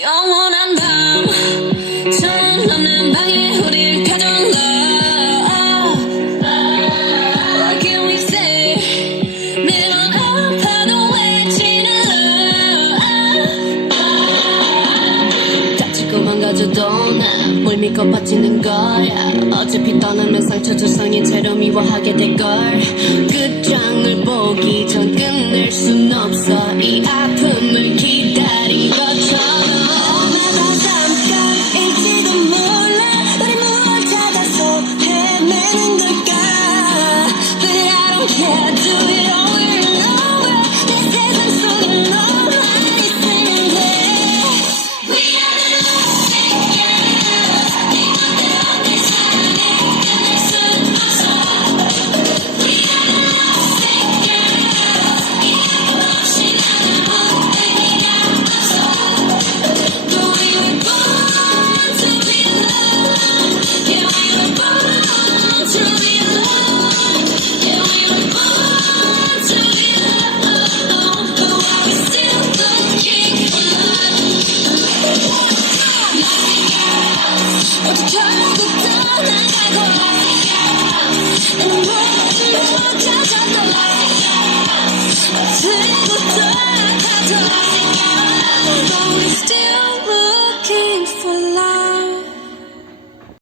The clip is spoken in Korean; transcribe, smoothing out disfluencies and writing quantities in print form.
영원한 밤 처음 없는 방에 우릴 가둬놔. What can we say? 매번 아파도 외치는 love. 다치고 망가져도 난뭘 믿고 버티는 거야. 어차피 떠나면 상처 조성인 채로 미워하게 될걸. 끝장을 보기 전 끝낼 순 없어.